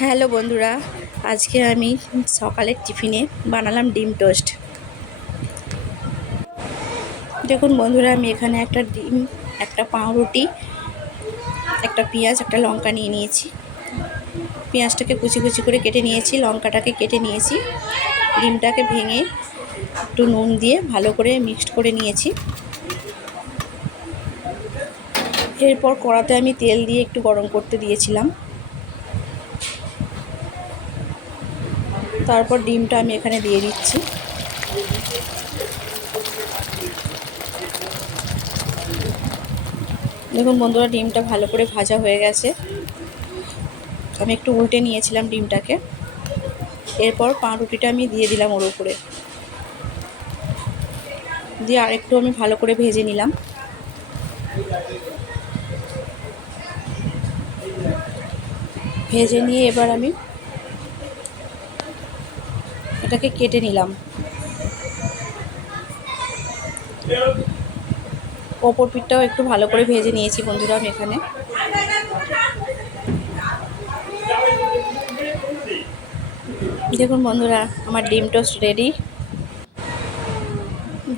Hello বন্ধুরা, আজকে আমি সকালের টিফিনে বানালাম ডিম টোস্ট। দেখুন বন্ধুরা, আমি এখানে একটা ডিম, একটা পাউরুটি, একটা পেঁয়াজ, একটা লঙ্কা নিয়ে নিয়েছি। পেঁয়াজটাকে কুচি কুচি করে কেটে নিয়েছি, লঙ্কাটাকে কেটে নিয়েছি, ডিমটাকে ভেঙে একটু নুন দিয়ে ভালো করে মিক্সড করে নিয়েছি। এরপর কড়াতে আমি তেল দিয়ে একটু গরম করতে দিয়েছিলাম। তারপর ডিমটা আমি এখানে দিয়ে দিচ্ছি। দেখুন বন্ধুরা, ডিমটা ভালো করে ভাজা হয়ে গেছে। আমি একটু উল্টে নিয়েছিলাম ডিমটাকে। এরপর পাউরুটিটা আমি দিয়ে দিলাম ওর উপরে, দিয়ে আরেকটু আমি ভালো করে ভেজে নিলাম। ভেজে নিয়ে এবার আমি এটাকে কেটে নিলাম। ওপর পিঠটাও একটু ভালো করে ভেজে নিয়েছি বন্ধুরা আমি এখানে। দেখুন বন্ধুরা, আমার ডিম টোস্ট রেডি।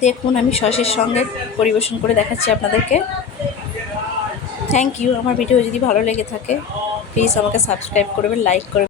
দেখুন, আমি সসের সঙ্গে পরিবেশন করে দেখাচ্ছি আপনাদেরকে। Thank you. আমার ভিডিও যদি ভালো লেগে থাকে প্লিজ আমাকে সাবস্ক্রাইব করবেন, লাইক করবেন।